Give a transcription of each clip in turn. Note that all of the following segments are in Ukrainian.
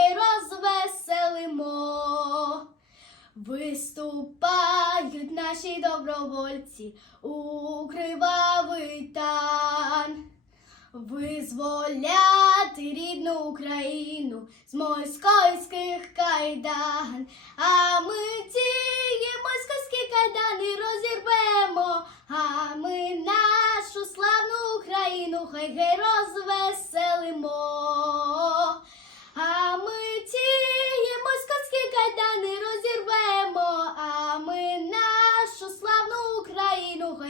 Гей-гей розвеселимо. Виступають наші добровольці у кривавий тан. Визволяти рідну Україну з московських кайдан, а ми ті московські кайдани розірвемо, а ми нашу славну Україну хай розвеселимо.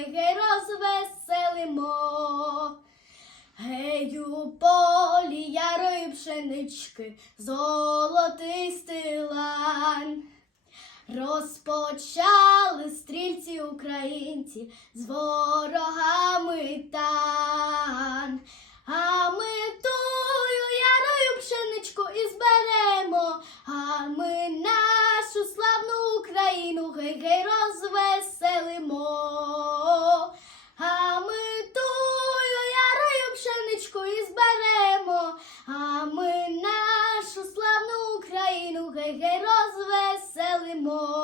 Гей розвеселимо. Гей у полі ярої пшенички, золотистий лань. Розпочали стрільці українці з ворогами тан. А ми тую ярою пшеничку і зберемо, а ми нашу славну Україну гей-гей розвеселимо. гей розвеселимо.